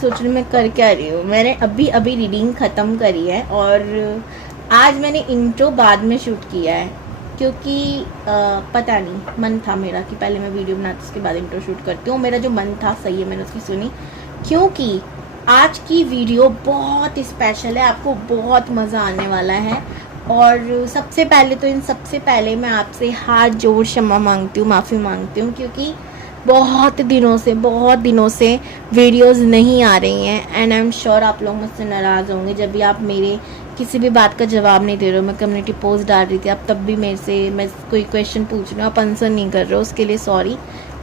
सोच रही हूँ मैं कर क्या रही हूँ। मैंने अभी अभी रीडिंग ख़त्म करी है और आज मैंने इंट्रो बाद में शूट किया है क्योंकि पता नहीं मन था मेरा कि पहले मैं वीडियो बनाती उसके बाद इंट्रो शूट करती हूँ। मेरा जो मन था सही है, मैंने उसकी सुनी क्योंकि आज की वीडियो बहुत स्पेशल है, आपको बहुत मज़ा आने वाला है। और सबसे पहले मैं आपसे हाथ जोड़ क्षमा मांगती हूँ, माफ़ी मांगती हूँ क्योंकि बहुत दिनों से वीडियोस नहीं आ रही हैं एंड आई एम श्योर आप लोग मुझसे नाराज़ होंगे जब भी आप मेरे किसी भी बात का जवाब नहीं दे रहे हो। मैं कम्युनिटी पोस्ट डाल रही थी, आप तब भी मेरे से मैं कोई क्वेश्चन पूछ रही हूँ, आप आंसर नहीं कर रहे हो, उसके लिए sorry,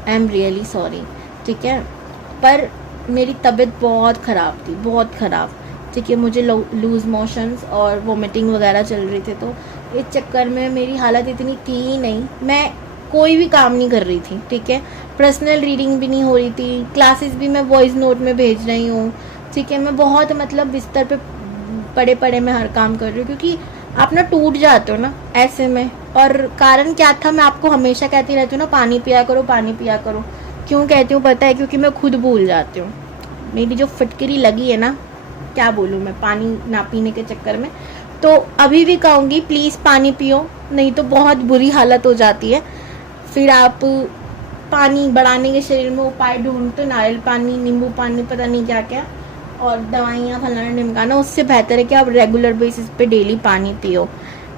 I am really sorry, ठीक है। पर मेरी तबीयत बहुत ख़राब थी, बहुत ख़राब, ठीक है। मुझे लूज़ मोशंस और वोमिटिंग वगैरह चल रही थे, तो इस चक्कर में मेरी हालत इतनी थी ही नहीं, मैं कोई भी काम नहीं कर रही थी, ठीक है। पर्सनल रीडिंग भी नहीं हो रही थी, क्लासेस भी मैं वॉइस नोट में भेज रही हूँ, ठीक है। मैं बहुत मतलब बिस्तर पे पड़े मैं हर काम कर रही हूँ क्योंकि आप ना टूट जाते हो ना ऐसे में। और कारण क्या था, मैं आपको हमेशा कहती रहती हूँ ना पानी पिया करो, पानी पिया करो। क्यों कहती हूँ पता है? क्योंकि मैं खुद भूल जाती हूँ। मेरी जो फिटकरी लगी है ना, क्या बोलूँ मैं, पानी ना पीने के चक्कर में। तो अभी भी कहूँगी प्लीज़ पानी पियो, नहीं तो बहुत बुरी हालत हो जाती है। फिर आप पानी बढ़ाने के शरीर में उपाय ढूंढते, नारियल पानी, नींबू पानी, पता नहीं क्या क्या, और दवाइयाँ फलाना ढिमकाना। उससे बेहतर है कि आप रेगुलर बेसिस पे डेली पानी पियो।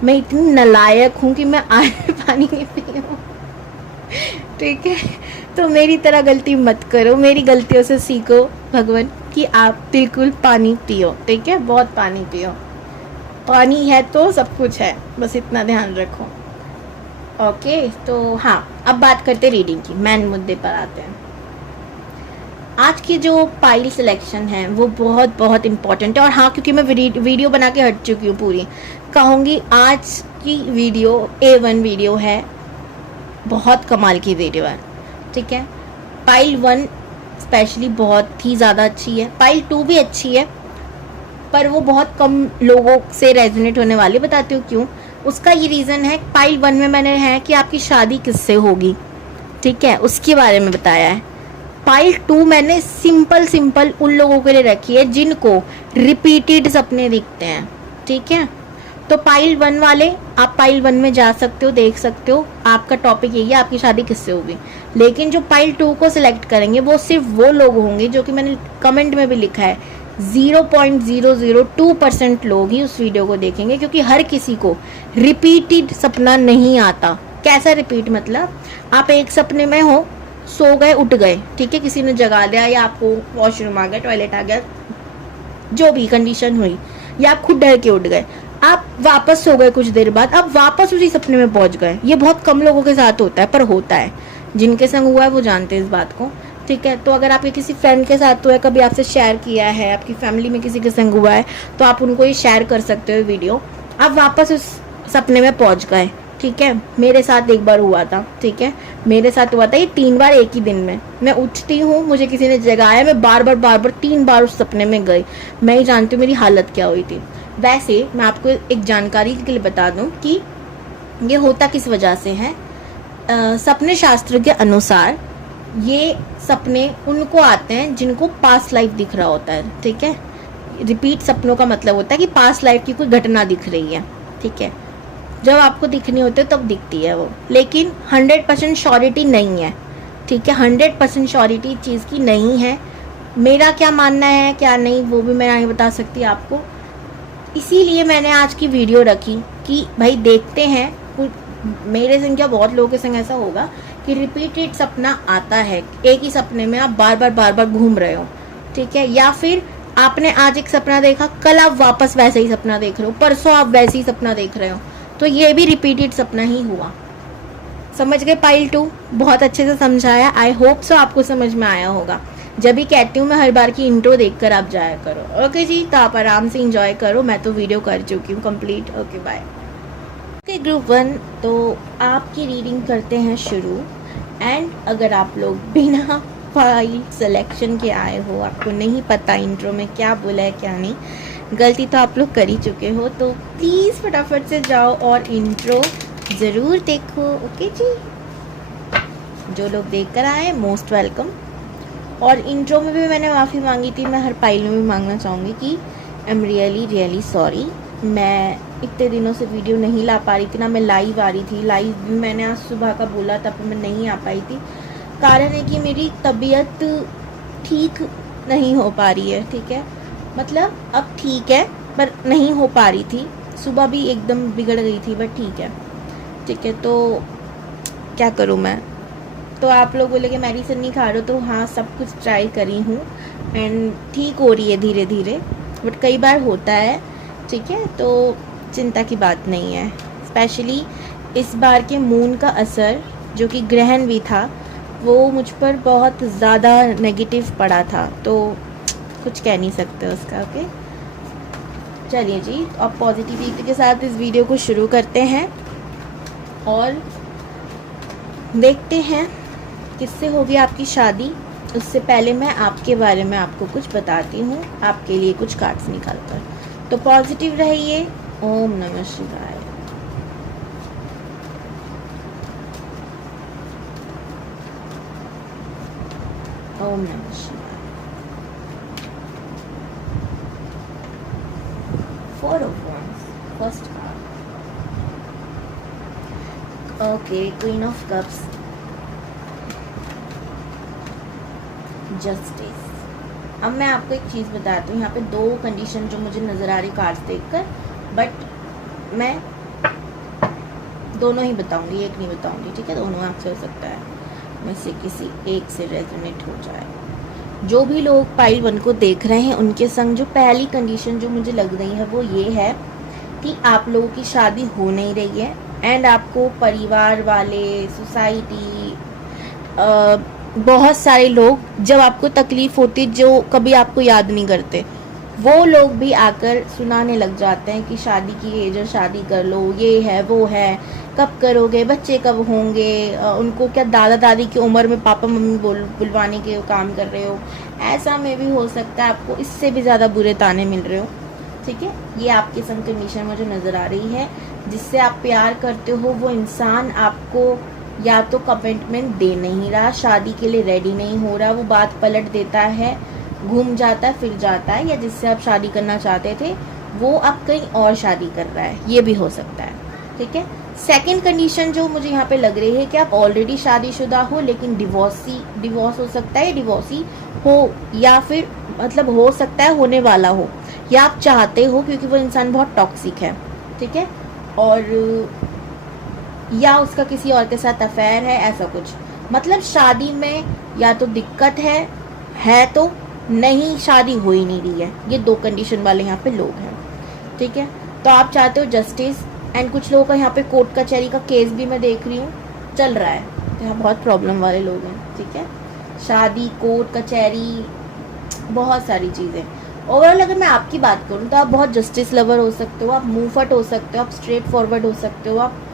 मैं इतनी नालायक हूँ कि मैं आज पानी नहीं पी हूँ, ठीक है। तो मेरी तरह गलती मत करो, मेरी गलतियों से सीखो भगवान कि आप बिल्कुल पानी पियो, ठीक है। बहुत पानी पियो, पानी है तो सब कुछ है, बस इतना ध्यान रखो, ओके। तो हाँ, अब बात करते रीडिंग की, मेन मुद्दे पर आते हैं। आज की जो पाइल सिलेक्शन है वो बहुत इम्पोर्टेंट है। और हाँ, क्योंकि मैं वीडियो बना के हट चुकी हूँ पूरी, कहूँगी आज की वीडियो A1 वीडियो है, बहुत कमाल की वीडियो है, ठीक है। पाइल 1 स्पेशली बहुत ही ज़्यादा अच्छी है, पाइल 2 भी अच्छी है, पर वो बहुत कम लोगों से रेजोनेट होने वाली। बताती हूँ क्यों। उसका ये रीज़न है, पाइल 1 में मैंने है कि आपकी शादी किससे होगी, ठीक है, उसके बारे में बताया है। पाइल 2 मैंने सिंपल उन लोगों के लिए रखी है जिनको रिपीटेड सपने दिखते हैं, ठीक है। तो पाइल 1 वाले आप पाइल 1 में जा सकते हो, देख सकते हो, आपका टॉपिक यही है आपकी शादी किससे होगी। लेकिन जो पाइल 2 को सिलेक्ट करेंगे वो सिर्फ वो लोग होंगे जो कि मैंने कमेंट में भी लिखा है 0.002% लोग ही उस वीडियो को देखेंगे, क्योंकि हर किसी को रिपीटेड सपना नहीं आता। कैसा रिपीट मतलब, आप एक सपने में हो, सो गए, उठ गए, ठीक है, किसी ने जगा दिया, या आपको वॉशरूम आ गया, टॉयलेट आ गया, जो भी कंडीशन हुई, या आप खुद डर के उठ गए, आप वापस सो गए, कुछ देर बाद आप वापस उसी सपने में पहुंच गए। ये बहुत कम लोगों के साथ होता है, पर होता है। जिनके संग हुआ है वो जानते हैं इस बात को, ठीक है। तो अगर आपके किसी फ्रेंड के साथ हुआ है, कभी आपसे शेयर किया है, आपकी फैमिली में किसी के संग हुआ है, तो आप उनको ये शेयर कर सकते हो वीडियो। आप वापस उस सपने में पहुंच गए, ठीक है। मेरे साथ एक बार हुआ था, ठीक है, मेरे साथ हुआ था ये 3 बार एक ही दिन में। मैं उठती हूँ, मुझे किसी ने जगाया, मैं बार बार 3 बार उस सपने में गई। मैं ही जानती हूँ मेरी हालत क्या हुई थी। वैसे मैं आपको एक जानकारी के लिए बता दूं कि ये होता किस वजह से है। सपने शास्त्र के अनुसार ये सपने उनको आते हैं जिनको पास्ट लाइफ दिख रहा होता है, ठीक है। रिपीट सपनों का मतलब होता है कि पास्ट लाइफ की कोई घटना दिख रही है, ठीक है। जब आपको दिखनी होती है तब दिखती है वो, लेकिन 100% श्योरिटी नहीं है, ठीक है। 100% श्योरिटी चीज़ की नहीं है। मेरा क्या मानना है क्या नहीं वो भी मैं नहीं बता सकती आपको, इसीलिए मैंने आज की वीडियो रखी कि भाई देखते हैं। मेरे संग क्या बहुत लोगों के संग ऐसा होगा कि रिपीटेड सपना आता है, एक ही सपने में आप बार बार घूम रहे हो, ठीक है। या फिर आपने आज एक सपना देखा, कल आप वापस वैसे ही सपना देख रहे हो, परसों आप वैसे ही सपना देख रहे हो, तो ये भी रिपीटेड सपना ही हुआ। समझ गए? पाइल 2 बहुत अच्छे से समझाया, आई होप सो आपको समझ में आया होगा। जब भी कहती हूँ मैं हर बार की इंट्रो देखकर आप जाया करो, ओके जी। तो आप आराम से एंजॉय करो, मैं तो वीडियो कर चुकी हूँ complete, okay bye. Okay group 1, तो आपकी रीडिंग करते हैं शुरू। एंड अगर आप लोग बिना फाइल सिलेक्शन के आए हो, आपको नहीं पता इंट्रो में क्या बोला है क्या नहीं, गलती तो आप लोग कर ही चुके हो, तो प्लीज़ फटाफट से जाओ और इंट्रो ज़रूर देखो, ओके जी। जो लोग देख कर आए मोस्ट वेलकम, और इंट्रो में भी मैंने माफ़ी मांगी थी, मैं हर पाइल में भी मांगना चाहूँगी कि I am really really sorry. मैं इतने दिनों से वीडियो नहीं ला पा रही थी ना, मैं लाइव आ रही थी, लाइव भी मैंने आज सुबह का बोला था पर मैं नहीं आ पाई थी। कारण है कि मेरी तबीयत ठीक नहीं हो पा रही है, ठीक है, मतलब अब ठीक है पर नहीं हो पा रही थी। सुबह भी एकदम बिगड़ गई थी, बट ठीक है, ठीक है। तो क्या करूँ मैं, तो आप लोग बोले कि मेडिसिन नहीं खा रहे हो, तो हाँ सब कुछ ट्राई करी हूँ एंड ठीक हो रही है धीरे धीरे, बट कई बार होता है, ठीक है, तो चिंता की बात नहीं है। स्पेशली इस बार के मून का असर जो कि ग्रहण भी था वो मुझ पर बहुत ज़्यादा नेगेटिव पड़ा था, तो कुछ कह नहीं सकते उसका। ओके, चलिए जी, अब पॉजिटिविटी के साथ इस वीडियो को शुरू करते हैं और देखते हैं किससे होगी आपकी शादी। उससे पहले मैं आपके बारे में आपको कुछ बताती हूँ, आपके लिए कुछ कार्ड्स निकाल कर। तो पॉजिटिव रहिए। ओम नमः शिवाय। ओम नमः शिवाय। 4 of Wands, first card. Okay, Queen of Cups, justice. अब मैं आपको एक चीज़ बताती हूँ, यहाँ पे 2 कंडीशन जो मुझे नज़र आ रही कार्ड्स देखकर, बट मैं दोनों ही बताऊंगी, एक नहीं बताऊंगी, ठीक है, दोनों आपसे हो सकता है में से किसी एक से रेजोनेट हो जाए। जो भी लोग पाइल 1 को देख रहे हैं उनके संग जो पहली कंडीशन जो मुझे लग रही है वो ये है कि आप लोगों की शादी हो नहीं रही है एंड आपको परिवार वाले, सोसाइटी, बहुत सारे लोग जब आपको तकलीफ होती जो कभी आपको याद नहीं करते, वो लोग भी आकर सुनाने लग जाते हैं कि शादी की एज है, शादी कर लो, ये है वो है, कब करोगे, बच्चे कब होंगे, उनको क्या दादा दादी की उम्र में पापा मम्मी बुलवाने के काम कर रहे हो। ऐसा में भी हो सकता है आपको इससे भी ज़्यादा बुरे ताने मिल रहे हो, ठीक है। ये आपके संग कंडीशन में जो नज़र आ रही है, जिससे आप प्यार करते हो वो इंसान आपको या तो कमिटमेंट दे नहीं रहा, शादी के लिए रेडी नहीं हो रहा, वो बात पलट देता है, घूम जाता है, फिर जाता है, या जिससे आप शादी करना चाहते थे वो अब कहीं और शादी कर रहा है, ये भी हो सकता है, ठीक है। सेकंड कंडीशन जो मुझे यहाँ पे लग रही है कि आप ऑलरेडी शादीशुदा हो लेकिन डिवोर्स हो सकता है, डिवोर्सी हो, या फिर मतलब हो सकता है होने वाला हो, या आप चाहते हो क्योंकि वो इंसान बहुत टॉक्सिक है, ठीक है, और या उसका किसी और के साथ अफेयर है, ऐसा कुछ। मतलब शादी में या तो दिक्कत है तो नहीं, शादी हो ही नहीं रही है। ये 2 कंडीशन वाले यहाँ पे लोग हैं, ठीक है। तो आप चाहते हो जस्टिस, एंड कुछ लोगों का यहाँ पे कोर्ट कचहरी का केस भी मैं देख रही हूँ चल रहा है, तो यहाँ बहुत प्रॉब्लम वाले लोग हैं, ठीक है। शादी, कोर्ट कचहरी, बहुत सारी चीज़ें। ओवरऑल अगर मैं आपकी बात करूँ तो आप बहुत जस्टिस लवर हो सकते हो, आप मूवफट हो सकते हो, आप स्ट्रेट फॉरवर्ड हो सकते हो, आप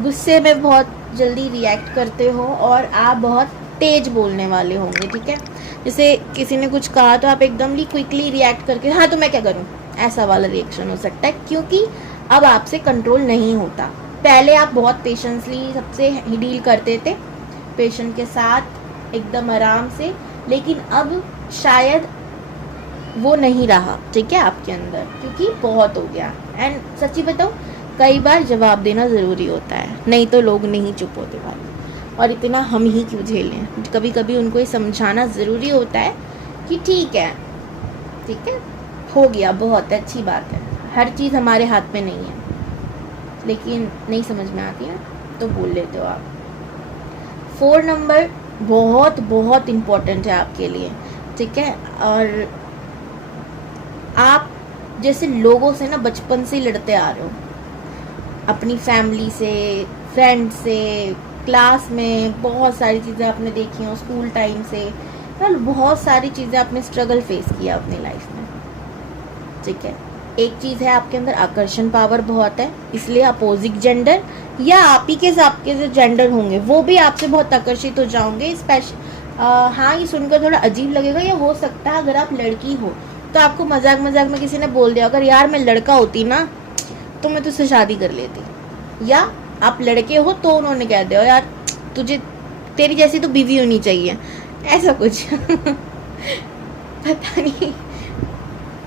गुस्से में बहुत जल्दी रिएक्ट करते हो और आप बहुत तेज बोलने वाले होंगे, ठीक है। जैसे किसी ने कुछ कहा तो आप एकदम क्विकली रिएक्ट करके हाँ तो मैं क्या करूँ, ऐसा वाला रिएक्शन हो सकता है, क्योंकि अब आपसे कंट्रोल नहीं होता। पहले आप बहुत पेशेंसली सबसे डील करते थे, पेशेंट के साथ एकदम आराम से, लेकिन अब शायद वो नहीं रहा, ठीक है, आपके अंदर, क्योंकि बहुत हो गया। एंड सच्ची बताऊँ, कई बार जवाब देना ज़रूरी होता है, नहीं तो लोग नहीं चुप होते वाले, और इतना हम ही क्यों झेलें। कभी कभी उनको ये समझाना ज़रूरी होता है कि ठीक है, हो गया, बहुत अच्छी बात है, हर चीज़ हमारे हाथ में नहीं है, लेकिन नहीं समझ में आती है तो बोल लेते हो आप। 4 नंबर बहुत बहुत इम्पोर्टेंट है आपके लिए, ठीक है। और आप जैसे लोगों से ना बचपन से लड़ते आ रहे हो, अपनी फैमिली से, फ्रेंड से, क्लास में बहुत सारी चीज़ें आपने देखी हो, स्कूल टाइम से, मतलब बहुत सारी चीज़ें आपने स्ट्रगल फेस किया अपनी लाइफ में, ठीक है। एक चीज़ है आपके अंदर आकर्षण पावर बहुत है, इसलिए अपोजिट जेंडर या आप ही के आपके जो जेंडर होंगे वो भी आपसे बहुत आकर्षित हो जाओगे। हाँ, ये सुनकर थोड़ा अजीब लगेगा, ये हो सकता है अगर आप लड़की हो तो आपको मजाक मजाक में किसी ने बोल दिया अगर यार मैं लड़का होती ना तो मैं तुझसे शादी कर लेती, या आप लड़के हो तो उन्होंने कह दिया यार तुझे तेरी जैसी तो बीवी होनी चाहिए, ऐसा कुछ पता नहीं,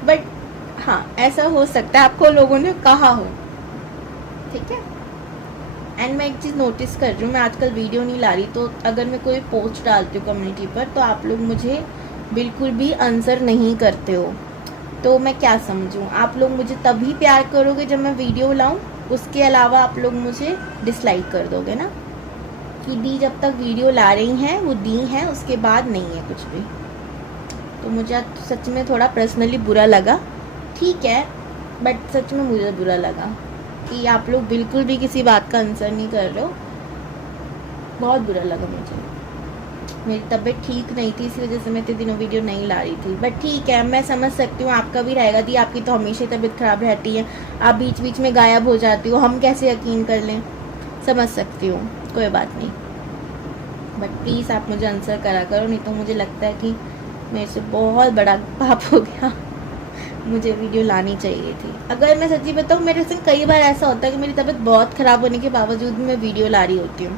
बट हाँ ऐसा हो सकता है, आपको लोगों ने कहा हो, ठीक है। एंड मैं एक चीज़ नोटिस कर रही हूँ, मैं आजकल वीडियो नहीं ला रही, तो अगर मैं कोई पोस्ट डालती हूँ कम्युनिटी पर तो आप लोग मुझे बिल्कुल भी आंसर नहीं करते हो। तो मैं क्या समझूँ, आप लोग मुझे तभी प्यार करोगे जब मैं वीडियो लाऊँ, उसके अलावा आप लोग मुझे डिसलाइक कर दोगे ना, कि दी जब तक वीडियो ला रही हैं वो दी हैं, उसके बाद नहीं है कुछ भी। तो मुझे सच में थोड़ा पर्सनली बुरा लगा, ठीक है, बट सच में मुझे बुरा लगा कि आप लोग बिल्कुल भी किसी बात का आंसर नहीं कर रहे हो। बहुत बुरा लगा मुझे, मेरी तबीयत ठीक नहीं थी, इसी वजह से मैं इतने दिनों वीडियो नहीं ला रही थी। बट ठीक है, मैं समझ सकती हूँ, आपका भी रहेगा दी, आपकी तो हमेशा तबीयत खराब रहती है, आप बीच बीच में गायब हो जाती हो, हम कैसे यकीन कर लें, समझ सकती हूँ, कोई बात नहीं। बट प्लीज़ आप मुझे आंसर करा करो, नहीं तो मुझे लगता है कि मेरे से बहुत बड़ा पाप हो गया, मुझे वीडियो लानी चाहिए थी। अगर मैं सच्ची बताऊँ, मेरे से कई बार ऐसा होता है कि मेरी तबीयत बहुत ख़राब होने के बावजूद भी मैं वीडियो ला रही होती हूँ,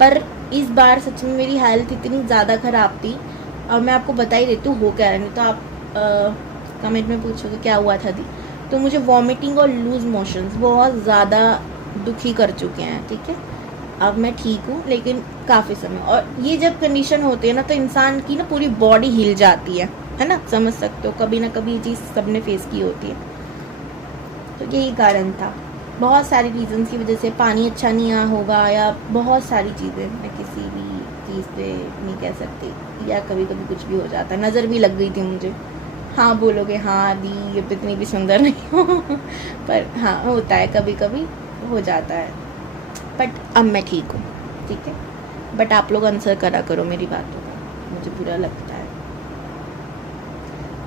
पर इस बार सच में मेरी हेल्थ इतनी ज़्यादा ख़राब थी, और मैं आपको बता ही देती हूँ हो क्या रहा, नहीं तो आप कमेंट में पूछोगे क्या हुआ था दी। तो मुझे वॉमिटिंग और लूज़ मोशंस बहुत ज़्यादा दुखी कर चुके हैं, ठीक है। अब मैं ठीक हूँ, लेकिन काफ़ी समय, और ये जब कंडीशन होती है ना तो इंसान की ना पूरी बॉडी हिल जाती है ना, समझ सकते हो, कभी ना कभी ये चीज़ सबने फेस की होती है। तो यही कारण था, बहुत सारी रीज़न्स की वजह से, पानी अच्छा नहीं आया होगा या बहुत सारी चीज़ें, मैं किसी भी चीज़ पे नहीं कह सकती, या कभी कभी कुछ भी हो जाता है, नज़र भी लग गई थी मुझे। हाँ बोलोगे, हाँ दी ये इतनी भी सुंदर नहीं हो पर हाँ होता है, कभी कभी हो जाता है, बट अब मैं ठीक हूँ, ठीक है। बट आप लोग आंसर करा करो मेरी बातों का, मुझे बुरा लगता है।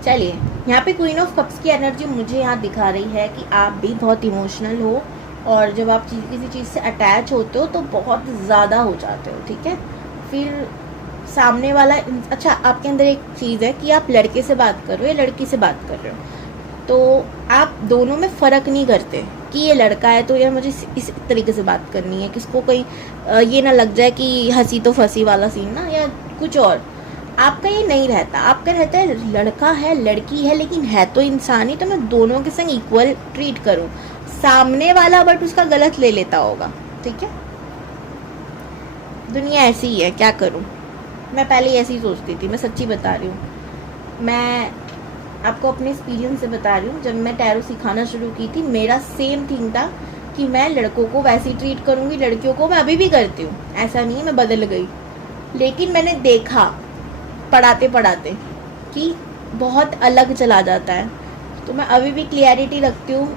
चलिए, यहाँ पे क्वीन ऑफ कप्स की एनर्जी मुझे यहाँ दिखा रही है कि आप भी बहुत इमोशनल हो, और जब आप किसी चीज़ से अटैच होते हो तो बहुत ज़्यादा हो जाते हो, ठीक है। फिर सामने वाला अच्छा, आपके अंदर एक चीज़ है कि आप लड़के से बात कर रहे हो या लड़की से बात कर रहे हो, तो आप दोनों में फ़र्क नहीं करते कि ये लड़का है तो यार मुझे इस तरीके से बात करनी है, किसको कोई ये ना लग जाए कि हंसी तो फंसी वाला सीन ना, या कुछ और। आपका ये नहीं रहता, आपका रहता है लड़का है लड़की है लेकिन है तो इंसान ही, तो मैं दोनों के संग इक्वल ट्रीट करूं। सामने वाला बट उसका गलत ले लेता होगा, ठीक है। दुनिया ऐसी ही है, क्या करूं, मैं पहले ऐसी ही सोचती थी, मैं सच्ची बता रही हूँ। मैं आपको अपने एक्सपीरियंस से बता रही हूँ, जब मैं टैरो सिखाना शुरू की थी मेरा सेम थिंग था कि मैं लड़कों को वैसे ही ट्रीट करूँगी, लड़कियों को मैं अभी भी करती हूँ, ऐसा नहीं है मैं बदल गई। लेकिन मैंने देखा पढ़ाते पढ़ाते कि बहुत अलग चला जाता है, तो मैं अभी भी क्लियरिटी रखती हूँ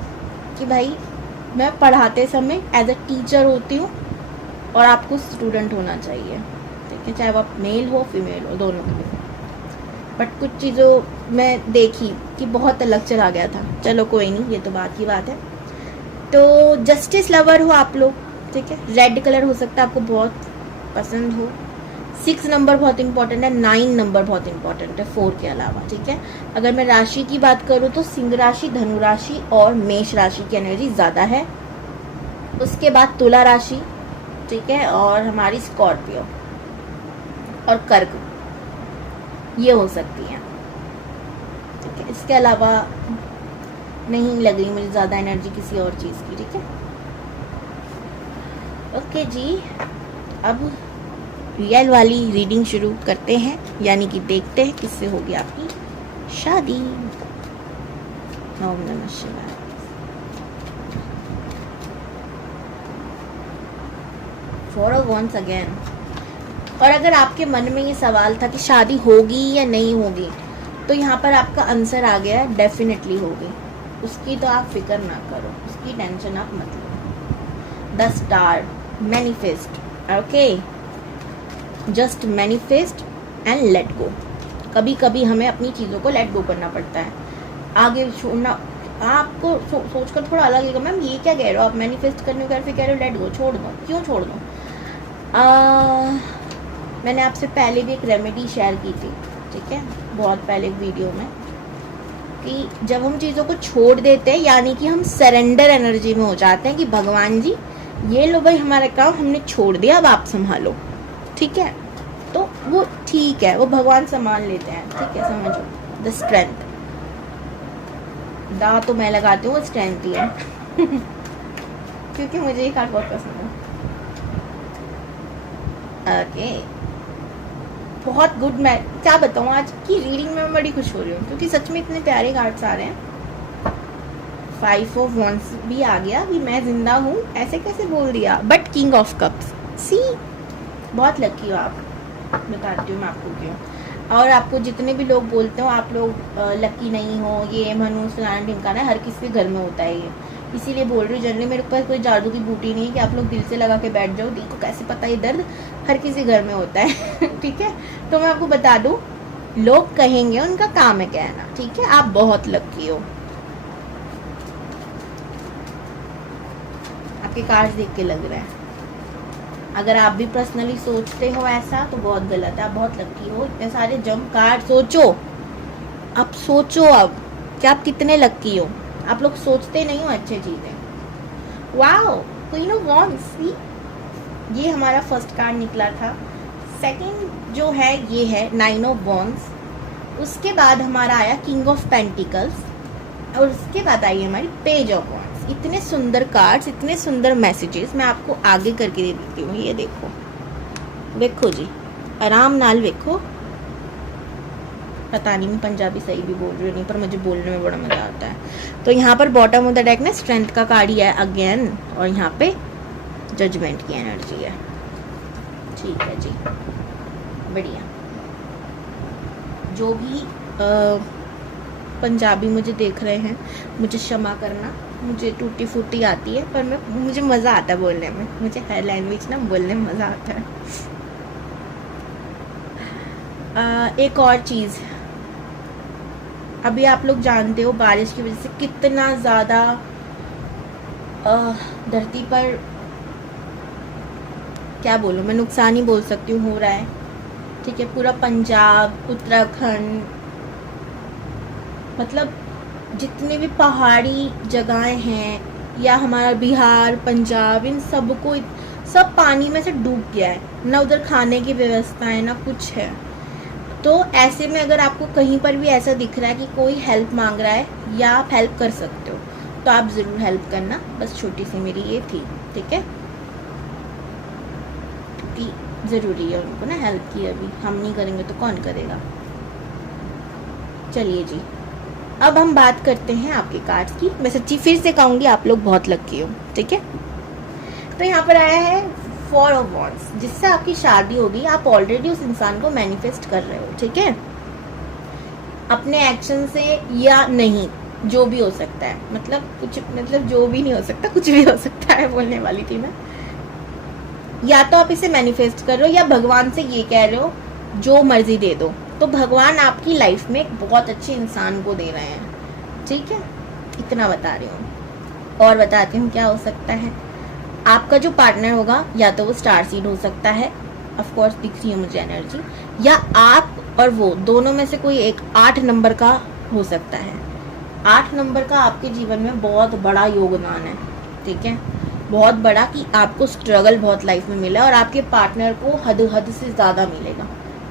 कि भाई मैं पढ़ाते समय एज अ टीचर होती हूँ और आपको स्टूडेंट होना चाहिए, ठीक है, चाहे वो आप मेल हो फीमेल हो, दोनों के लिए। बट कुछ चीज़ों मैं देखी कि बहुत अलग चला गया था, चलो कोई नहीं, ये तो बात की बात है। तो जस्टिस लवर हो आप लोग, ठीक है, रेड कलर हो सकता है आपको बहुत पसंद हो, 6 नंबर बहुत इंपॉर्टेंट है, 9 नंबर बहुत इंपॉर्टेंट है 4 के अलावा, ठीक है। अगर मैं राशि की बात करूँ तो सिंह राशि, धनु राशि और मेष राशि की एनर्जी ज़्यादा है, उसके बाद तुला राशि, ठीक है, और हमारी स्कॉर्पियो और कर्क, ये हो सकती हैं, ठीक है। इसके अलावा नहीं लग रही मुझे ज़्यादा एनर्जी किसी और चीज़ की, ठीक है। ओके जी, अब रियल वाली रीडिंग शुरू करते हैं, यानी कि देखते हैं किससे होगी आपकी शादी। ओम नमः शिवाय। Four of wands again. और अगर आपके मन में ये सवाल था कि शादी होगी या नहीं होगी, तो यहाँ पर आपका आंसर आ गया है, डेफिनेटली होगी, उसकी तो आप फिक्र ना करो, उसकी टेंशन आप मत लो। The star, manifest, okay, just manifest and let go. कभी कभी हमें अपनी चीज़ों को लेट गो करना पड़ता है, आगे छोड़ना। आपको सोचकर थोड़ा अलग लगेगा, मैम ये क्या कह रहे हो आप, मैनिफेस्ट करने को फिर कह रहे हो लेट गो, छोड़ दो, क्यों छोड़ दो। मैंने आपसे पहले भी एक रेमेडी शेयर की थी, ठीक है, बहुत पहले वीडियो में, कि जब हम चीज़ों को छोड़ देते हैं यानी कि हम सरेंडर एनर्जी में हो जाते हैं कि भगवान जी ये लो भाई हमारा काम हमने छोड़ दिया, अब आप संभालो, ठीक है। तो वो ठीक है, वो भगवान सम्मान लेते हैं, ठीक है, समझो। द स्ट्रेंथ, दा तो मैं लगाती हूँ, वो स्ट्रेंथ ही है क्योंकि मुझे ये कार्ड बहुत पसंद है। ओके, बहुत गुड। मैं क्या बताऊँ, आज की रीडिंग में मैं बड़ी खुश हो रही हूँ क्योंकि सच में इतने प्यारे कार्ड्स आ रहे हैं। 5 ऑफ वॉन्ड्स भी आ गया, भी मैं जिंदा हूँ, ऐसे कैसे बोल दिया। बट किंग ऑफ कप्स, सी बहुत लकी हो आप, बताती हूँ मैं आपको क्यों। और आपको जितने भी लोग बोलते हो आप लोग लकी नहीं हो, ये मनु फलाना ढिमकाना, हर किसी के घर में होता है ये, इसीलिए बोल रही हूँ। जनरली मेरे पास कोई जादू की बूटी नहीं है कि आप लोग दिल से लगा के बैठ जाओ, दिल को कैसे पता ये दर्द हर किसी घर में होता है ठीक है, तो मैं आपको बता दूं, लोग कहेंगे, उनका काम है कहना, ठीक है। आप बहुत लकी हो, आपके कार्ड्स देख के लग रहा है। अगर आप भी पर्सनली सोचते हो ऐसा तो बहुत गलत है, आप बहुत लकी हो। इतने सारे जंप कार्ड, सोचो, अब सोचो अब कि आप कितने लकी हो। आप लोग सोचते नहीं हो अच्छी चीजें। वाओ, क्वीन ऑफ वॉन्ड्स, ये हमारा फर्स्ट कार्ड निकला था। सेकंड जो है ये है 9 ऑफ वॉन्ड्स, उसके बाद हमारा आया किंग ऑफ पेंटिकल्स, और उसके बाद आई हमारी पेज ऑफ वॉन्ड्स। इतने सुंदर कार्ड्स, इतने सुंदर मैसेजेस मैं आपको आगे करके दे देती हूँ। ये देखो, देखो जी, आराम नाल देखो। पता नहीं मैं पंजाबी सही भी बोल रही हूँ नहीं, पर मुझे बोलने में बड़ा मजा आता है। तो यहाँ पर बॉटम ऑफ द डेक ना स्ट्रेंथ का कार्ड ही है अगेन, और यहाँ पे जजमेंट की एनर्जी है। ठीक है जी, बढ़िया। जो भी पंजाबी मुझे देख रहे हैं, मुझे क्षमा करना, मुझे टूटी फूटी आती है, पर मुझे मज़ा आता है बोलने में, मुझे हर लैंग्वेज ना बोलने में मज़ा आता है। एक और चीज़, अभी आप लोग जानते हो बारिश की वजह से कितना ज़्यादा धरती पर, क्या बोलूँ मैं, नुकसान ही बोल सकती हूँ, हो रहा है, ठीक है। पूरा पंजाब, उत्तराखंड, मतलब जितने भी पहाड़ी जगहें हैं, या हमारा बिहार, पंजाब, इन सबको सब पानी में से डूब गया है, ना उधर खाने की व्यवस्था है ना कुछ है। तो ऐसे में अगर आपको कहीं पर भी ऐसा दिख रहा है कि कोई हेल्प मांग रहा है या आप हेल्प कर सकते हो, तो आप ज़रूर हेल्प करना। बस छोटी सी मेरी ये थी, ठीक है, क्योंकि ज़रूरी है उनको ना हेल्प की, अभी हम नहीं करेंगे तो कौन करेगा। चलिए जी, अब हम बात करते हैं आपके कार्ड्स की। मैं सच्ची फिर से कहूँगी, आप लोग बहुत लकी हो, ठीक है। तो यहाँ पर आया है 4 ऑफ वॉन्ड्स, जिससे आपकी शादी होगी। आप ऑलरेडी उस इंसान को मैनिफेस्ट कर रहे हो, ठीक है, अपने एक्शन से या नहीं, जो भी हो सकता है, मतलब कुछ, मतलब जो भी नहीं हो सकता, कुछ भी हो सकता है, बोलने वाली थी मैं। या तो आप इसे मैनिफेस्ट कर रहे हो या भगवान से ये कह रहे हो जो मर्जी दे दो, तो भगवान आपकी लाइफ में एक बहुत अच्छे इंसान को दे रहे हैं, ठीक है। इतना बता रही हूँ, और बताती हूँ क्या हो सकता है। आपका जो पार्टनर होगा, या तो वो स्टार सीड हो सकता है, ऑफ कोर्स दिख रही है मुझे एनर्जी, या आप और वो दोनों में से कोई एक 8 नंबर का हो सकता है। 8 नंबर का आपके जीवन में बहुत बड़ा योगदान है, ठीक है, बहुत बड़ा, कि आपको स्ट्रगल बहुत लाइफ में मिला और आपके पार्टनर को हद से ज़्यादा मिलेगा,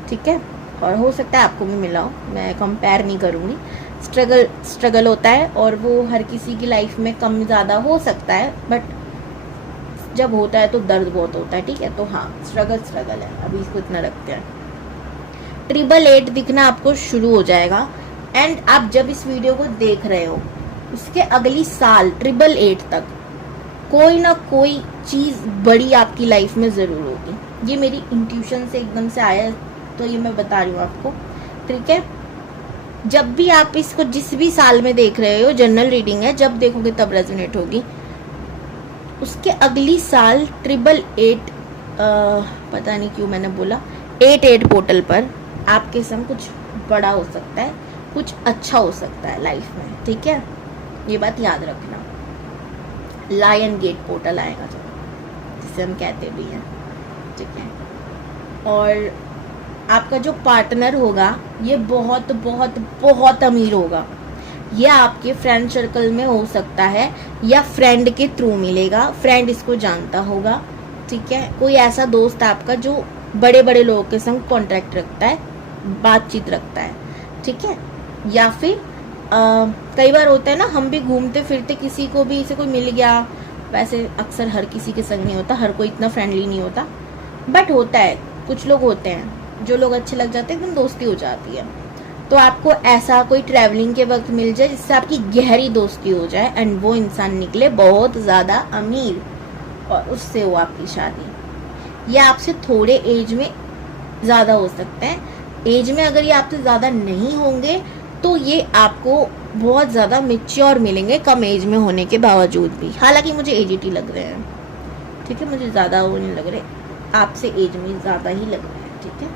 ठीक है। और हो सकता है आपको भी मिला हो, मैं कंपेयर नहीं करूँगी। स्ट्रगल होता है और वो हर किसी की लाइफ में कम ज़्यादा हो सकता है, बट जब होता है तो दर्द बहुत होता है, ठीक है। तो हाँ, स्ट्रगल है, अभी इसको इतना रखते हैं। 888 दिखना आपको शुरू हो जाएगा, एंड आप जब इस वीडियो को देख रहे हो उसके अगली साल 888 तक कोई ना कोई चीज़ बड़ी आपकी लाइफ में ज़रूर होगी। ये मेरी इंट्यूशन से एकदम से आया, तो ये मैं बता रही हूँ आपको, ठीक है। जब भी आप इसको जिस भी साल में देख रहे हो, जनरल रीडिंग है, जब देखोगे तब रेजोनेट होगी। उसके अगली साल 888, पता नहीं क्यों मैंने बोला 88 पोर्टल पर, आपके संग कुछ बड़ा हो सकता है, कुछ अच्छा हो सकता है लाइफ में, ठीक है। ये बात याद रखना। लायन गेट पोर्टल आएगा जो, जिसे हम कहते भी हैं, ठीक है। और आपका जो पार्टनर होगा ये बहुत बहुत बहुत अमीर होगा। ये आपके फ्रेंड सर्कल में हो सकता है या फ्रेंड के थ्रू मिलेगा, फ्रेंड इसको जानता होगा, ठीक है। कोई ऐसा दोस्त आपका जो बड़े बड़े लोगों के संग कॉन्ट्रैक्ट रखता है, बातचीत रखता है, ठीक है। या फिर कई बार होता है ना, हम भी घूमते फिरते किसी को भी इसे कोई मिल गया, वैसे अक्सर हर किसी के संग नहीं होता, हर कोई इतना फ्रेंडली नहीं होता, बट होता है, कुछ लोग होते हैं जो लोग अच्छे लग जाते हैं, एकदम दोस्ती हो जाती है। तो आपको ऐसा कोई ट्रैवलिंग के वक्त मिल जाए जिससे आपकी गहरी दोस्ती हो जाए एंड वो इंसान निकले बहुत ज़्यादा अमीर और उससे हो आपकी शादी। या आपसे थोड़े एज में ज़्यादा हो सकते हैं। एज में अगर ये आपसे ज़्यादा नहीं होंगे तो ये आपको बहुत ज़्यादा मेच्योर मिलेंगे कम एज में होने के बावजूद भी। हालांकि मुझे एजीटी लग रहे हैं, ठीक है, मुझे ज़्यादा वो नहीं लग रहे, आपसे एज में ज़्यादा ही लग रहे हैं, ठीक है।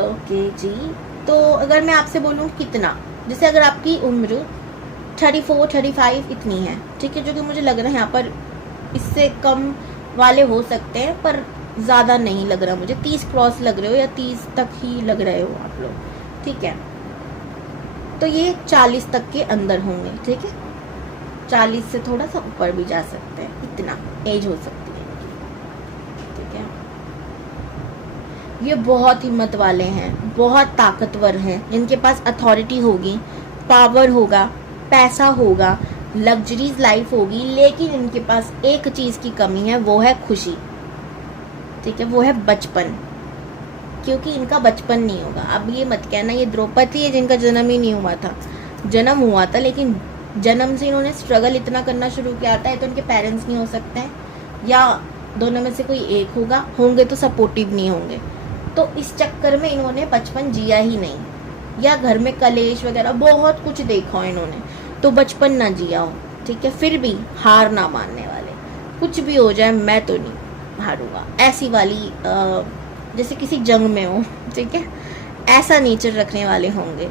ओके जी, तो अगर मैं आपसे बोलूँ कितना, जैसे अगर आपकी उम्र 34 35 इतनी है, ठीक है, जो कि मुझे लग रहा है यहाँ पर इससे कम वाले हो सकते हैं, पर ज़्यादा नहीं लग रहा मुझे, 30 क्रॉस लग रहे हो या 30 तक ही लग रहे हो आप लोग, ठीक है। तो ये 40 तक के अंदर होंगे, ठीक है, 40 से थोड़ा सा ऊपर भी जा सकते हैं, इतना एज हो सकती है, ठीक है। ये बहुत हिम्मत वाले हैं, बहुत ताकतवर हैं, इनके पास अथॉरिटी होगी, पावर होगा, पैसा होगा, लग्जरीज लाइफ होगी, लेकिन इनके पास एक चीज़ की कमी है, वो है खुशी, ठीक है, वो है बचपन, क्योंकि इनका बचपन नहीं होगा। अब ये मत कहना ये द्रौपदी है जिनका जन्म ही नहीं हुआ था, जन्म हुआ था, लेकिन जन्म से इन्होंने स्ट्रगल इतना करना शुरू किया था, तो उनके पेरेंट्स नहीं हो सकते हैं, या दोनों में से कोई एक होगा, होंगे तो सपोर्टिव नहीं होंगे, तो इस चक्कर में इन्होंने बचपन जिया ही नहीं, या घर में कलेश वगैरह बहुत कुछ देखा हो इन्होंने, तो बचपन ना जिया हो, ठीक है। फिर भी हार ना मानने वाले, कुछ भी हो जाए मैं तो नहीं हारूंगा, ऐसी वाली जैसे किसी जंग में हो, ठीक है, ऐसा नेचर रखने वाले होंगे।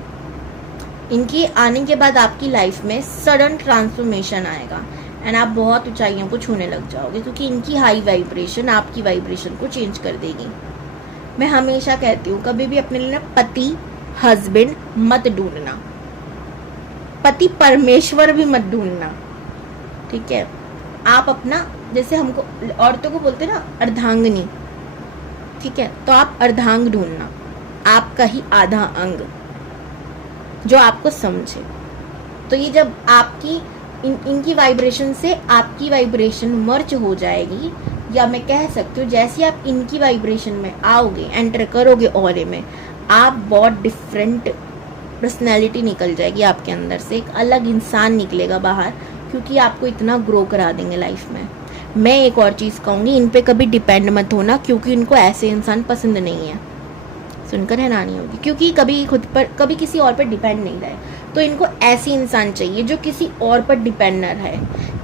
इनकी आने के बाद आपकी लाइफ में सडन ट्रांसफॉर्मेशन आएगा एंड आप बहुत ऊंचाइयों को छूने लग जाओगे, क्योंकि इनकी हाई वाइब्रेशन आपकी वाइब्रेशन को चेंज कर देगी। मैं हमेशा कहती हूँ कभी भी अपने लिए पति हस्बैंड मत ढूंढना, पति परमेश्वर भी मत ढूंढना, ठीक है। आप अपना, जैसे हमको औरतों को बोलते हैं ना अर्धांगिनी, ठीक है, तो आप अर्धांग ढूंढना, आपका ही आधा अंग जो आपको समझे। तो ये जब आपकी इनकी वाइब्रेशन से आपकी वाइब्रेशन मर्ज हो जाएगी, या मैं कह सकती हूँ जैसे आप इनकी वाइब्रेशन में आओगे, एंटर करोगे ऑरे में, आप बहुत डिफरेंट पर्सनैलिटी निकल जाएगी आपके अंदर से, एक अलग इंसान निकलेगा बाहर, क्योंकि आपको इतना ग्रो करा देंगे लाइफ में। मैं एक और चीज़ कहूँगी, इन पे कभी डिपेंड मत होना, क्योंकि इनको ऐसे इंसान पसंद नहीं है, सुनकर हैरानी होगी, क्योंकि कभी खुद पर कभी किसी और पर डिपेंड नहीं रहे, तो इनको ऐसी इंसान चाहिए जो किसी और पर डिपेंड न रहे।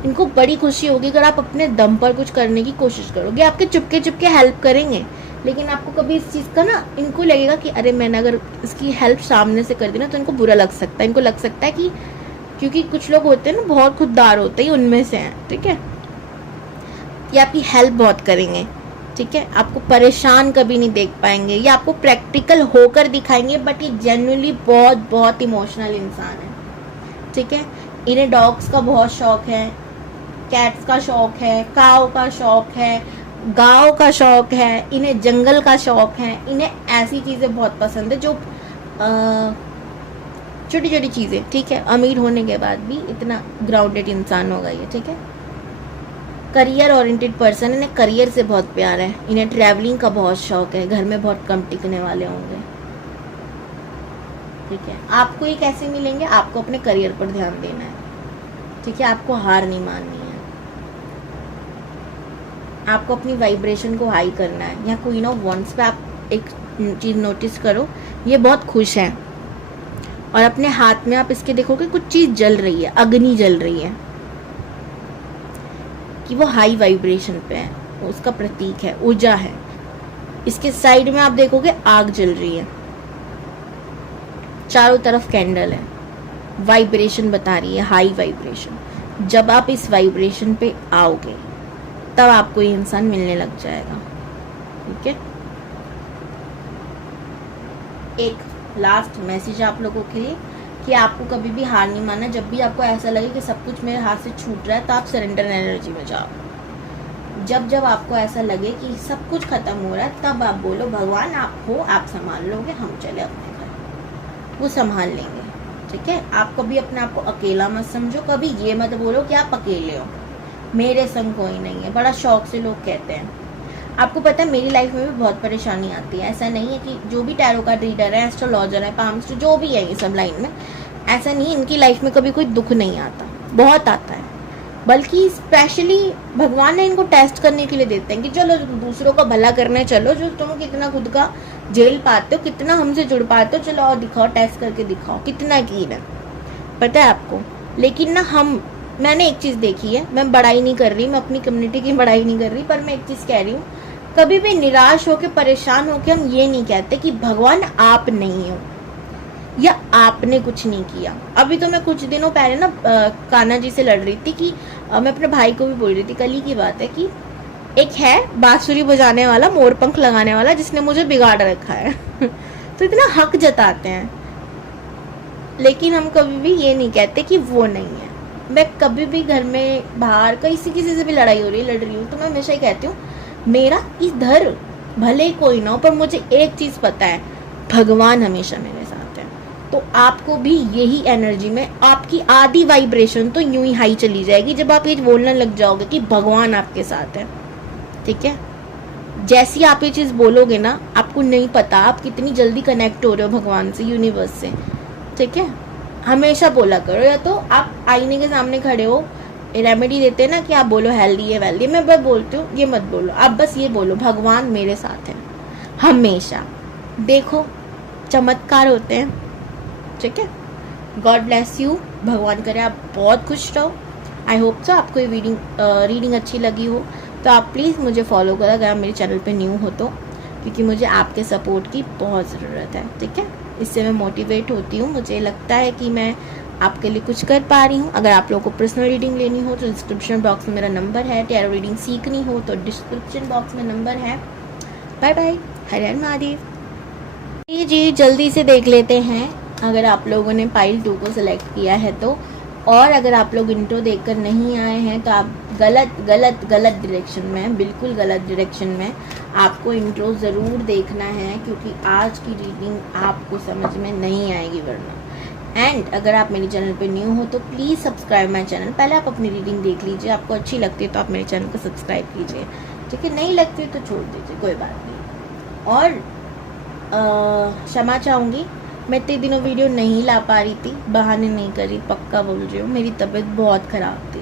इनको बड़ी खुशी होगी अगर आप अपने दम पर कुछ करने की कोशिश करोगे, आपके चुपके चुपके हेल्प करेंगे, लेकिन आपको कभी इस चीज़ का ना, इनको लगेगा कि अरे मैंने अगर इसकी हेल्प सामने से कर दी ना तो इनको बुरा लग सकता है, इनको लग सकता है कि, क्योंकि कुछ लोग होते हैं ना बहुत खुददार होते हैं, उनमें से हैं, ठीक है, ये आपकी हेल्प बहुत करेंगे, ठीक है, आपको परेशान कभी नहीं देख पाएंगे, ये आपको प्रैक्टिकल होकर दिखाएंगे, बट ये जेन्युइनली बहुत बहुत इमोशनल इंसान है, ठीक है। इन्हें डॉग्स का बहुत शौक है, कैट्स का शौक है, काऊ का शौक है, गांव का शौक है, इन्हें जंगल का शौक है, इन्हें ऐसी चीज़ें बहुत पसंद है जो छोटी छोटी चीज़ें, ठीक है। अमीर होने के बाद भी इतना ग्राउंडेड इंसान होगा ये, ठीक है। करियर ओरिएंटेड पर्सन, इन्हें करियर से बहुत प्यार है, इन्हें ट्रैवलिंग का बहुत शौक है, घर में बहुत कम टिकने वाले होंगे, ठीक है। आपको ये कैसे मिलेंगे, आपको अपने करियर पर ध्यान देना है, ठीक है, आपको हार नहीं माननी है, आपको अपनी वाइब्रेशन को हाई करना है। यहाँ क्वीन ऑफ वॉन्ड्स पे आप एक चीज़ नोटिस करो, ये बहुत खुश है, और अपने हाथ में आप इसके देखोगे कुछ चीज़ जल रही है, अग्नि जल रही है, कि वो हाई वाइब्रेशन पे है, उसका प्रतीक है, ऊर्जा है। इसके साइड में आप देखोगे आग जल रही है, चारों तरफ कैंडल है, वाइब्रेशन बता रही है, हाई वाइब्रेशन। जब आप इस वाइब्रेशन पे आओगे तब आपको ये इंसान मिलने लग जाएगा, ठीक है। एक लास्ट मैसेज आप लोगों के लिए कि आपको कभी भी हार नहीं मानना। जब भी आपको ऐसा लगे कि सब कुछ मेरे हाथ से छूट रहा है, तो आप सरेंडर एनर्जी में जाओ, जब जब आपको ऐसा लगे कि सब कुछ खत्म हो रहा है, तब आप बोलो भगवान आप हो, आप संभाल लोगे, हम चले अपने घर, वो संभाल लेंगे। ठीक है, आप कभी अपने आप को अकेला मत समझो, कभी ये मत बोलो कि आप अकेले हो, मेरे संग कोई नहीं है। बड़ा शौक से लोग कहते हैं। आपको पता है मेरी लाइफ में भी बहुत परेशानी आती है। ऐसा नहीं है कि जो भी टैरो कार्ड रीडर है, एस्ट्रोलॉजर है, पाम्स्टर, जो भी है ये सब लाइन में, ऐसा नहीं इनकी लाइफ में कभी कोई दुख नहीं आता, बहुत आता है। बल्कि स्पेशली भगवान ने इनको टेस्ट करने के लिए देते हैं कि चलो दूसरों का भला करने चलो, जो तुम कितना खुद का झेल पाते हो, कितना हमसे जुड़ पाते हो, चलो और दिखाओ, टेस्ट करके दिखाओ कितना कीन है, पता है आपको। लेकिन ना मैंने एक चीज़ देखी है, मैं बड़ाई नहीं कर रही, मैं अपनी कम्युनिटी की बड़ाई नहीं कर रही, पर मैं एक चीज़ कह रही हूँ, कभी भी निराश होकर परेशान होकर हम ये नहीं कहते कि भगवान आप नहीं हो या आपने कुछ नहीं किया। अभी तो मैं कुछ दिनों पहले ना कान्हा जी से लड़ रही थी कि मैं अपने भाई को भी बोल रही थी, कल ही की बात है, कि एक है बांसुरी बजाने वाला, मोरपंख लगाने वाला, जिसने मुझे बिगाड़ रखा है तो इतना हक जताते हैं, लेकिन हम कभी भी ये नहीं कहते कि वो नहीं है। मैं कभी भी घर में बाहर किसी से भी लड़ रही हूँ तो मैं हमेशा ही कहती हूँ मेरा इधर भले कोई ना हो, पर मुझे एक चीज पता है, भगवान हमेशा मेरे साथ है। तो आपको भी यही एनर्जी में आपकी आधी वाइब्रेशन तो यूं ही हाई चली जाएगी जब आप ये बोलने लग जाओगे कि भगवान आपके साथ है। ठीक है, जैसी आप ये चीज बोलोगे ना, आपको नहीं पता आप कितनी जल्दी कनेक्ट हो रहे हो भगवान से, यूनिवर्स से। ठीक है, हमेशा बोला करो, या तो आप आईने के सामने खड़े हो, रेमेडी देते हैं ना कि आप बोलो हेल्दी है वेल्दी, मैं बस बोलती हूँ ये मत बोलो, आप बस ये बोलो भगवान मेरे साथ है हमेशा। देखो चमत्कार होते हैं। ठीक है, गॉड ब्लेस यू, भगवान करे आप बहुत खुश रहो। आई होप सो आपको ये रीडिंग अच्छी लगी हो, तो आप प्लीज़ मुझे फॉलो करो अगर आप मेरे चैनल पे न्यू हो तो, क्योंकि मुझे आपके सपोर्ट की बहुत ज़रूरत है। ठीक है, इससे मैं मोटिवेट होती हूँ, मुझे लगता है कि मैं आपके लिए कुछ कर पा रही हूँ। अगर आप लोगों को पर्सनल रीडिंग लेनी हो तो डिस्क्रिप्शन बॉक्स में मेरा नंबर है, टैरो रीडिंग सीखनी हो तो डिस्क्रिप्शन बॉक्स में नंबर है। बाय बाय, हर हर महादेव। जी जल्दी से देख लेते हैं, अगर आप लोगों ने पाइल 2 को सिलेक्ट किया है तो, और अगर आप लोग इंट्रो देखकर नहीं आए हैं तो आप गलत डायरेक्शन में, बिल्कुल गलत डायरेक्शन में। आपको इंट्रो ज़रूर देखना है, क्योंकि आज की रीडिंग आपको समझ में नहीं आएगी वरना। एंड अगर आप मेरे चैनल पे न्यू हो तो प्लीज़ सब्सक्राइब माई चैनल। पहले आप अपनी रीडिंग देख लीजिए, आपको अच्छी लगती है तो आप मेरे चैनल को सब्सक्राइब कीजिए। ठीक है, नहीं लगती तो छोड़ दीजिए, कोई बात नहीं। और क्षमा चाहूँगी, मैं इतने दिनों वीडियो नहीं ला पा रही थी, बहाने नहीं करी, पक्का बोल रही हूँ। मेरी तबीयत बहुत ख़राब थी,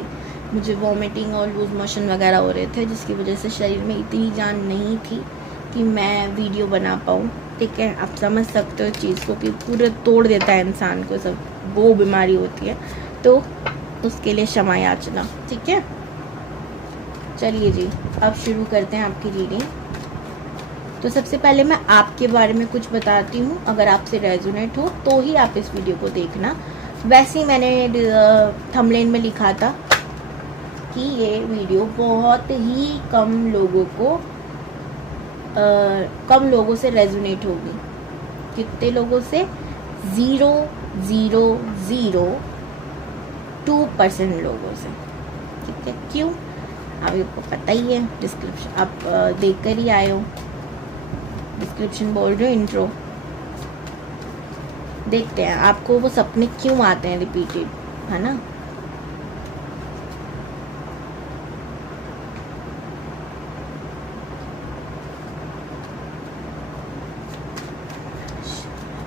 मुझे वॉमिटिंग और लूज मोशन वगैरह हो रहे थे, जिसकी वजह से शरीर में इतनी जान नहीं थी कि मैं वीडियो बना पाऊँ। ठीक है, आप समझ सकते हो इस चीज़ को कि पूरे तोड़ देता है इंसान को, सब वो बीमारी होती है, तो उसके लिए क्षमा याचना। ठीक है, चलिए जी अब शुरू करते हैं आपकी रीडिंग। तो सबसे पहले मैं आपके बारे में कुछ बताती हूँ, अगर आपसे रेजोनेट हो तो ही आप इस वीडियो को देखना। वैसे ही मैंने थंबनेल में लिखा था कि ये वीडियो बहुत ही कम लोगों से रेजोनेट होगी। कितने लोगों से? 0.002% लोगों से। ठीक है, क्यों अभी आपको पता ही है, डिस्क्रिप्शन आप देख कर ही आए हो, डिस्क्रिप्शन बोल रहे हो, इंट्रो। देखते हैं आपको वो सपने क्यों आते हैं रिपीटेड, है ना।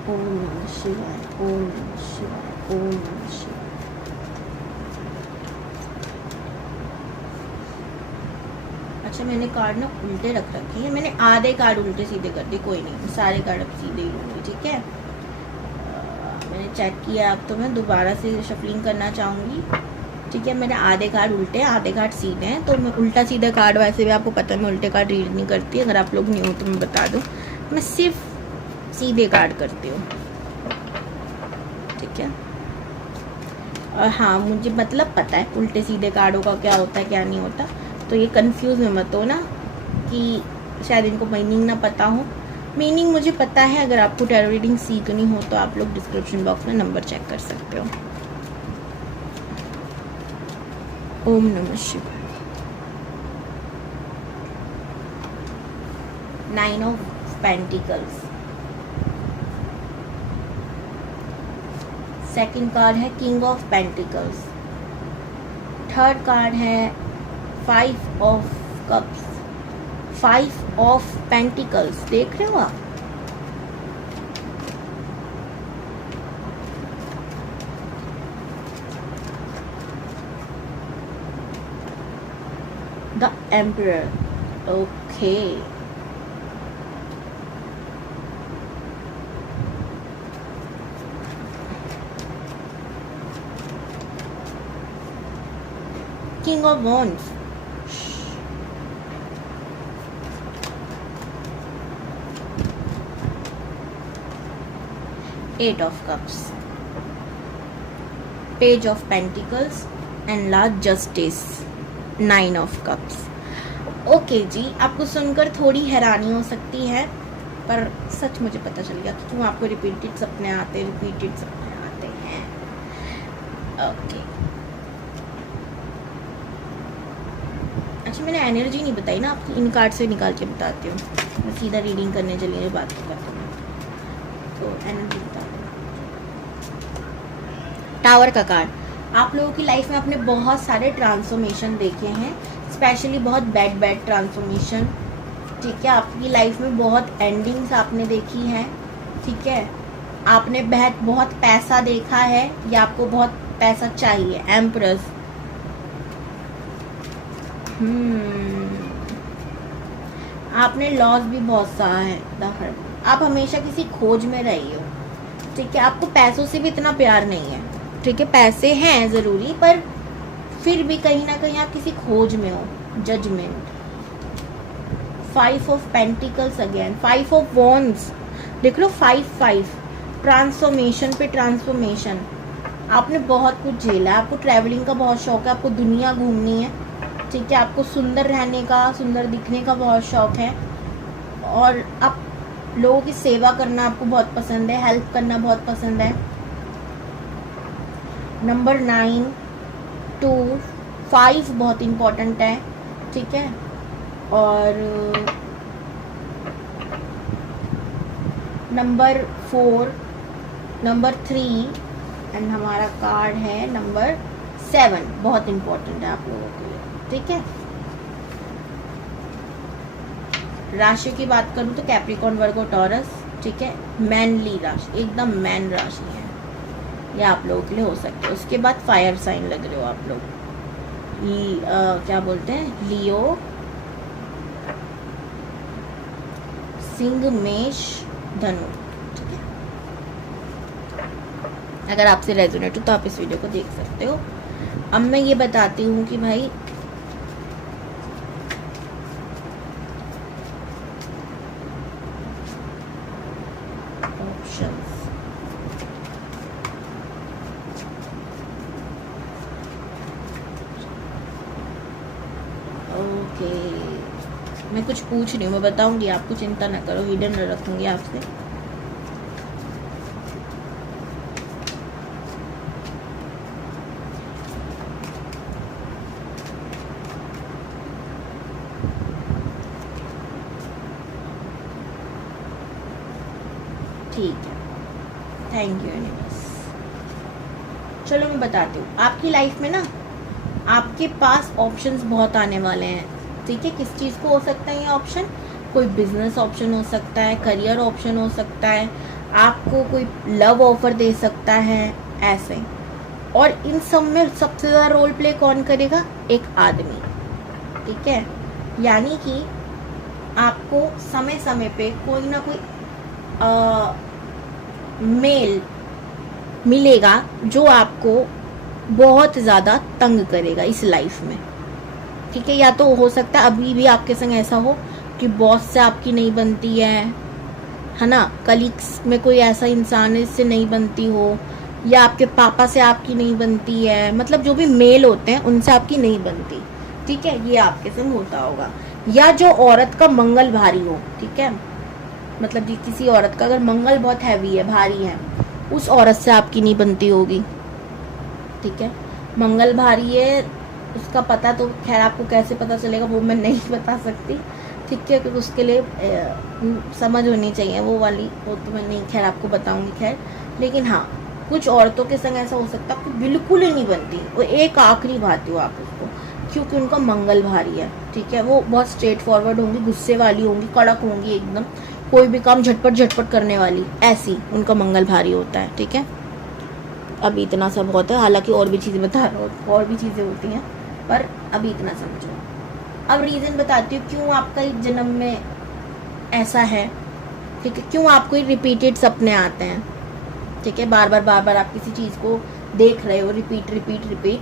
ओम नमः शिवाय, ओम नमः शिवाय, ओम नमः शिवाय। अच्छा, मैंने कार्ड ना उल्टे रख रखे हैं, मैंने आधे कार्ड उल्टे सीधे कर दिए, कोई नहीं, सारे कार्ड अब सीधे ही लूँगी। ठीक है, मैंने चेक किया, अब तो मैं दोबारा से शफलिंग करना चाहूँगी। ठीक है, मैंने आधे कार्ड उल्टे हैं, आधे कार्ड सीधे हैं, तो मैं उल्टा सीधा कार्ड, वैसे भी आपको पता है मैं उल्टे कार्ड रीड नहीं करती, अगर आप लोग नहीं हो तो मैं बता दूँ, मैं सिर्फ सीधे कार्ड करती हूँ। ठीक है, और हाँ, मुझे मतलब पता है उल्टे सीधे कार्डों का क्या होता है क्या नहीं होता, तो ये कंफ्यूज में मत हो ना कि शायद इनको मीनिंग ना पता हो। मीनिंग मुझे पता है, अगर आपको टैरो रीडिंग सीखनी हो तो आप लोग डिस्क्रिप्शन बॉक्स में नंबर चेक कर सकते हो। ओम नमः शिवाय। Nine of pentacles. Second card है king of pentacles. Third card है five of cups, five of pentacles. देख रहे हो आप, the emperor. Okay, king of wands, eight of cups, page of pentacles and last justice, nine of cups. Okay जी, आपको सुनकर थोड़ी हैरानी हो सकती है, पर सच मुझे पता चल गया कि क्यों आपको रिपीटेड सपने आते हैं। ओके, अच्छा मैंने एनर्जी नहीं बताई ना, आपकी इन कार्ड से निकाल के बताती हूँ। मैं सीधा रीडिंग करने चली हूँ, बात करती हूँ तो एनर्जी बता दूँ। टावर का कार्ड। आप लोगों की लाइफ में आपने बहुत सारे ट्रांसफॉर्मेशन देखे हैं, स्पेशली बहुत बैड ट्रांसफॉर्मेशन। ठीक है, आपकी लाइफ में बहुत एंडिंग्स आपने देखी हैं। ठीक है, आपने बहुत पैसा देखा है या आपको बहुत पैसा चाहिए। एम्प्रेस। आपने लॉस भी बहुत सहा है। आप हमेशा किसी खोज में रही हो। ठीक है, आपको पैसों से भी इतना प्यार नहीं है। ठीक है, पैसे हैं जरूरी, पर फिर भी कहीं ना कहीं आप किसी खोज में हो। Judgement. Five of pentacles again, five of wands. देख लो, फाइव ट्रांसफॉर्मेशन पे ट्रांसफॉर्मेशन। आपने बहुत कुछ झेला है, आपको ट्रैवलिंग का बहुत शौक है, आपको दुनिया घूमनी है। ठीक है, आपको सुंदर रहने का, सुंदर दिखने का बहुत शौक है, और आप लोगों की सेवा करना आपको बहुत पसंद है, हेल्प करना बहुत पसंद है। नंबर 9, 2, 5 बहुत इम्पोर्टेंट है। ठीक है, और नंबर 4, नंबर 3 एंड हमारा कार्ड है नंबर 7, बहुत इम्पोर्टेंट है आप लोगों के लिए। ठीक है, राशि की बात करूं तो कैप्रिकॉर्न, वर्गो, टॉरस। ठीक है, मैनली राशि, एकदम मैन राशि है, ये आप लोगों के लिए हो सकता है। उसके बाद फायर साइन लग रहे हो आप लोग, क्या बोलते हैं, लियो, सिंह, मेष, धनु। ठीक है, अगर आपसे रेजोनेट हो तो आप इस वीडियो को देख सकते हो। अब मैं ये बताती हूँ कि भाई ऑप्शंस। ओके, मैं कुछ पूछ रही हूँ, मैं बताऊंगी आपको, चिंता ना करो, हिडन रखूंगी आपसे। ठीक है, थैंक यू यूनिवर्स। चलो मैं बताती हूँ, आपकी लाइफ में ना आपके पास ऑप्शंस बहुत आने वाले हैं। ठीक है, किस चीज़ को हो सकता है ये ऑप्शन? कोई बिजनेस ऑप्शन हो सकता है, करियर ऑप्शन हो सकता है, आपको कोई लव ऑफर दे सकता है, ऐसे। और इन सब में सबसे ज़्यादा रोल प्ले कौन करेगा? एक आदमी। ठीक है, यानी कि आपको समय समय पे कोई ना कोई मेल मिलेगा जो आपको बहुत ज़्यादा तंग करेगा इस लाइफ में। ठीक है, या तो हो सकता है अभी भी आपके संग ऐसा हो कि बॉस से आपकी नहीं बनती है ना, कलीग्स में कोई ऐसा इंसान है जिससे नहीं बनती हो, या आपके पापा से आपकी नहीं बनती है, मतलब जो भी मेल होते हैं उनसे आपकी नहीं बनती। ठीक है, ये आपके संग होता होगा। या जो औरत का मंगल भारी हो, ठीक है, मतलब जी किसी औरत का अगर मंगल बहुत हैवी है, भारी है, उस औरत से आपकी नहीं बनती होगी। ठीक है, मंगल भारी है, उसका पता तो खैर आपको कैसे पता चलेगा वो मैं नहीं बता सकती, ठीक है, क्योंकि उसके लिए समझ होनी चाहिए वो वाली, वो तो मैं नहीं खैर आपको बताऊंगी खैर। लेकिन हाँ, कुछ औरतों के संग ऐसा हो सकता है कि बिल्कुल ही नहीं बनती, वो एक आखिरी भाती हो आप उसको, क्योंकि उनका मंगल भारी है। ठीक है, वो बहुत स्ट्रेट फॉरवर्ड होंगी, गुस्से वाली होंगी, कड़क होंगी एकदम, कोई भी काम झटपट झटपट करने वाली, ऐसी उनका मंगल भारी होता है। ठीक है, अभी इतना सब होता है, हालांकि और भी चीज़ें बता रहा हूँ, और भी चीज़ें होती हैं, पर अभी इतना समझो। अब रीज़न बताती हूँ क्यों आपका इस जन्म में ऐसा है। ठीक है, क्यों आपको रिपीटेड सपने आते हैं। ठीक है, बार बार आप किसी चीज़ को देख रहे हो, रिपीट,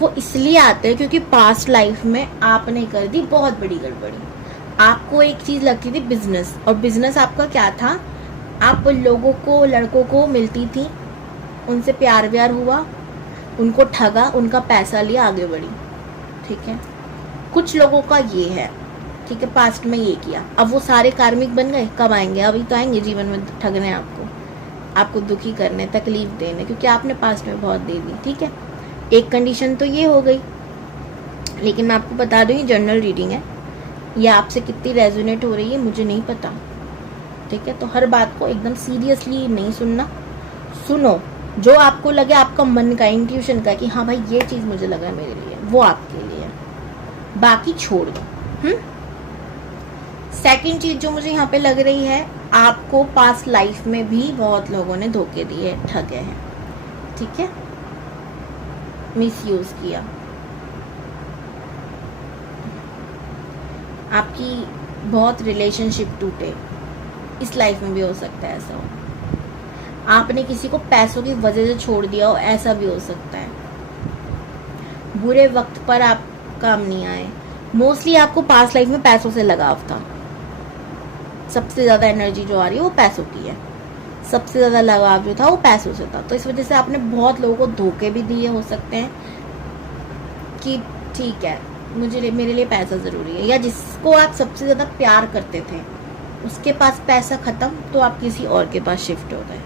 वो इसलिए आते हैं क्योंकि पास्ट लाइफ में आपने कर दी बहुत बड़ी गड़बड़ी। आपको एक चीज़ लगती थी बिजनेस, और बिजनेस आपका क्या था, आप लोगों को, लड़कों को मिलती थी, उनसे प्यार व्यार हुआ, उनको ठगा, उनका पैसा लिया, आगे बढ़ी। ठीक है, कुछ लोगों का ये है। ठीक है, पास्ट में ये किया, अब वो सारे कार्मिक बन गए, कब आएंगे, अभी तो आएंगे जीवन में ठगने आपको दुखी करने, तकलीफ देने, क्योंकि आपने पास्ट में बहुत दे दी। ठीक है, एक कंडीशन तो ये हो गई। लेकिन मैं आपको बता दूं, ये जनरल रीडिंग है, ये आपसे कितनी रेजोनेट हो रही है मुझे नहीं पता। ठीक है, तो हर बात को एकदम सीरियसली नहीं सुनना, सुनो जो आपको लगे, आपका मन का, इंट्यूशन का, कि हाँ भाई ये चीज़ मुझे लगा मेरे लिए, वो आपके लिए, बाकी छोड़ दो। सेकंड चीज जो मुझे यहाँ पे लग रही है, आपको पास्ट लाइफ में भी बहुत लोगों ने धोखे दिए, ठगे हैं। ठीक है, मिसयूज किया, आपकी बहुत रिलेशनशिप टूटे, इस लाइफ में भी हो सकता है ऐसा हो। आपने किसी को पैसों की वजह से छोड़ दिया हो, ऐसा भी हो सकता है। बुरे वक्त पर आप काम नहीं आए। मोस्टली आपको पास्ट लाइफ में पैसों से लगाव था, सबसे ज़्यादा एनर्जी जो आ रही है वो पैसों की है, सबसे ज़्यादा लगाव जो था वो पैसों से था। तो इस वजह से आपने बहुत लोगों को धोखे भी दिए हो सकते हैं कि ठीक है मेरे लिए पैसा ज़रूरी है, या जिसको आप सबसे ज़्यादा प्यार करते थे उसके पास पैसा ख़त्म तो आप किसी और के पास शिफ्ट हो गए,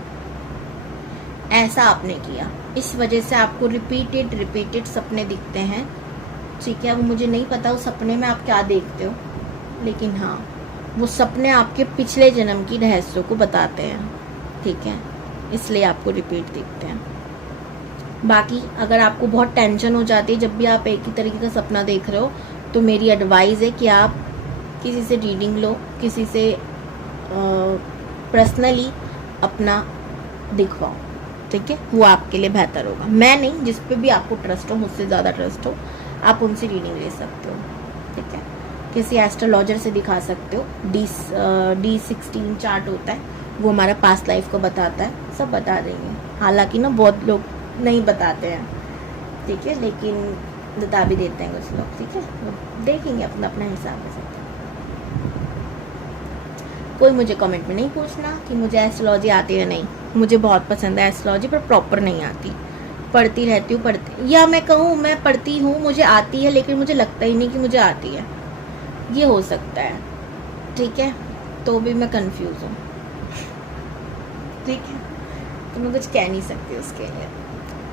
ऐसा आपने किया। इस वजह से आपको रिपीटेड सपने दिखते हैं। ठीक है, अब मुझे नहीं पता उस सपने में आप क्या देखते हो, लेकिन हाँ वो सपने आपके पिछले जन्म की रहस्यों को बताते हैं। ठीक है, इसलिए आपको रिपीट दिखते हैं। बाकी अगर आपको बहुत टेंशन हो जाती है जब भी आप एक ही तरीके का सपना देख रहे हो, तो मेरी एडवाइस है कि आप किसी से रीडिंग लो, किसी से पर्सनली अपना दिखवाओ। ठीक है, वो आपके लिए बेहतर होगा। मैं नहीं, जिस पे भी आपको ट्रस्ट हो, मुझसे ज़्यादा ट्रस्ट हो, आप उनसे रीडिंग ले सकते हो। ठीक है, किसी एस्ट्रोलॉजर से दिखा सकते हो। D16 चार्ट होता है, वो हमारा पास्ट लाइफ को बताता है, सब बता देंगे। हालांकि ना बहुत लोग नहीं बताते हैं, ठीक है, लेकिन बता भी देते हैं कुछ लोग। ठीक है, वो देखेंगे अपना अपना हिसाब से। कोई मुझे कमेंट में नहीं पूछना कि मुझे एस्ट्रोलॉजी आती है, नहीं, मुझे बहुत पसंद है एस्ट्रोलॉजी, पर प्रॉपर नहीं आती, पढ़ती रहती हूँ, या मैं कहूँ मैं पढ़ती हूँ, मुझे आती है, लेकिन मुझे लगता ही नहीं कि मुझे आती है, ये हो सकता है। ठीक है, तो भी मैं कंफ्यूज हूँ। ठीक है, तो मैं कुछ कह नहीं सकती उसके लिए,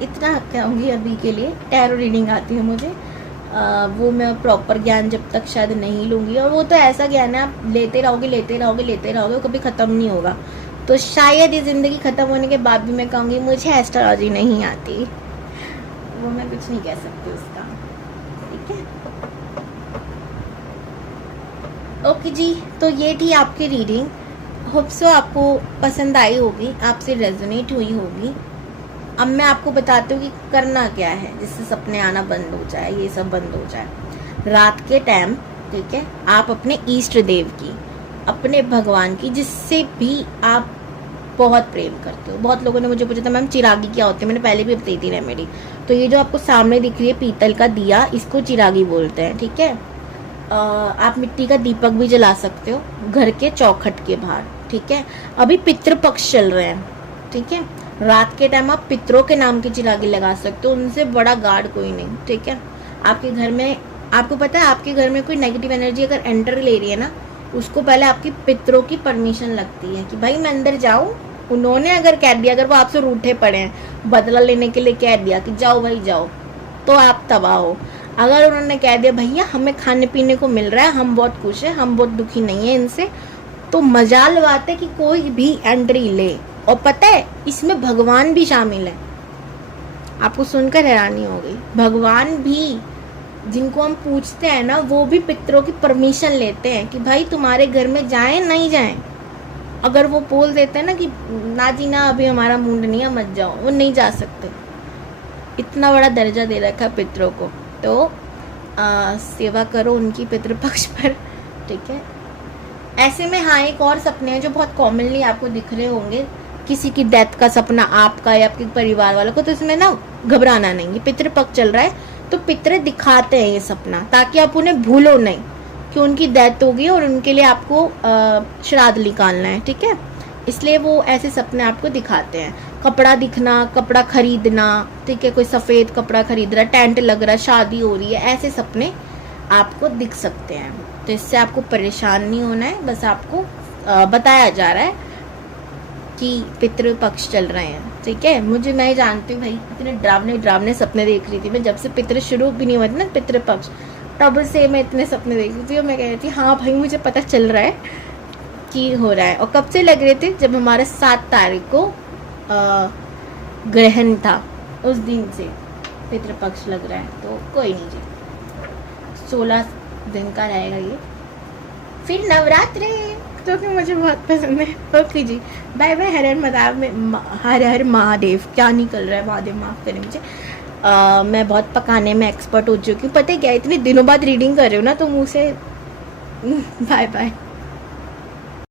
इतना कहूँगी अभी के लिए। टैरो रीडिंग आती है मुझे, वो मैं प्रॉपर ज्ञान जब तक शायद नहीं लूँगी, और वो तो ऐसा ज्ञान है आप लेते रहोगे, कभी ख़त्म नहीं होगा। तो शायद ये ज़िंदगी ख़त्म होने के बाद भी मैं कहूँगी मुझे एस्ट्रोलॉजी नहीं आती, वो मैं कुछ नहीं कह सकती उसका। ठीक है, ओके जी, तो ये थी आपकी रीडिंग। होप सो आपको पसंद आई होगी, आपसे रेजोनेट हुई होगी। अब मैं आपको बताती हूँ कि करना क्या है जिससे सपने आना बंद हो जाए, ये सब बंद हो जाए। रात के टाइम, ठीक है, आप अपने इष्ट देव की, अपने भगवान की, जिससे भी आप बहुत प्रेम करते हो। बहुत लोगों ने मुझे पूछा था मैम चिरागी क्या होती है, मैंने पहले भी बताई थी रेमेडी। तो ये जो आपको सामने दिख रही है पीतल का दिया, इसको चिरागी बोलते हैं। ठीक है, आप मिट्टी का दीपक भी जला सकते हो घर के चौखट के बाहर। ठीक है, अभी पितृपक्ष चल रहे हैं। ठीक है, रात के टाइम आप पितरों के नाम की चिरागी लगा सकते हो, उनसे बड़ा गार्ड कोई नहीं। ठीक है, आपके घर में, आपको पता है आपके घर में कोई नेगेटिव एनर्जी अगर एंटर ले रही है ना, उसको पहले आपकी पितरों की परमिशन लगती है कि भाई मैं अंदर जाऊँ। उन्होंने अगर कह दिया, अगर वो आपसे रूठे पड़े हैं, बदला लेने के लिए कह दिया कि जाओ भाई जाओ, तो आप तबाह हो। अगर उन्होंने कह दिया भैया हमें खाने पीने को मिल रहा है, हम बहुत खुश हैं, हम बहुत दुखी नहीं है इनसे, तो मजाल बात है कि कोई भी एंट्री ले। और पता है इसमें भगवान भी शामिल है, आपको सुनकर हैरानी हो गई। भगवान भी, जिनको हम पूछते हैं ना, वो भी पितरों की परमिशन लेते हैं कि भाई तुम्हारे घर में जाएं नहीं जाएं। अगर वो बोल देते हैं ना कि ना जी ना अभी हमारा मूड नहीं है मत जाओ, वो नहीं जा सकते। इतना बड़ा दर्जा दे रखा है पितरों को। तो सेवा करो उनकी पितृपक्ष पर, ठीक है। ऐसे में हाँ एक और सपने हैं जो बहुत कॉमनली आपको दिख रहे होंगे, किसी की डेथ का सपना आपका या आपके परिवार वालों को, तो इसमें ना घबराना नहीं, ये पितृपक्ष चल रहा है तो पितृ दिखाते हैं ये सपना, ताकि आप उन्हें भूलो नहीं कि उनकी डेथ होगी और उनके लिए आपको श्राद्ध निकालना है, ठीक है। इसलिए वो ऐसे सपने आपको दिखाते हैं। कपड़ा दिखना, कपड़ा खरीदना, ठीक है, कोई सफ़ेद कपड़ा खरीद रहा है, टेंट लग रहा है, शादी हो रही है, ऐसे सपने आपको दिख सकते हैं। तो इससे आपको परेशान नहीं होना है, बस आपको बताया जा रहा है कि पितृपक्ष चल रहे हैं, ठीक है। मैं जानती हूँ भाई, इतने डरावने सपने देख रही थी मैं, जब से पितृ शुरू भी नहीं हुआ था ना पितृपक्ष, तब से मैं इतने सपने देख रही थी। और मैं कह रही थी हाँ भाई मुझे पता चल रहा है कि हो रहा है। और कब से लग रहे थे, जब हमारा 7 तारीख को ग्रहण था, उस दिन से पितृपक्ष लग रहा है। तो कोई नहीं जी, 16 दिन का रहेगा ये, फिर नवरात्रि, जो कि मुझे बहुत पसंद है। ओके जी, बाय बाय। हर हर महादेव, क्या निकल रहा है, महादेव माफ़ करें मुझे। मैं बहुत पकाने में एक्सपर्ट हो चुकी हूँ, पता है क्या, इतने दिनों बाद रीडिंग कर रही हूँ ना तो मुँह से बाय बाय।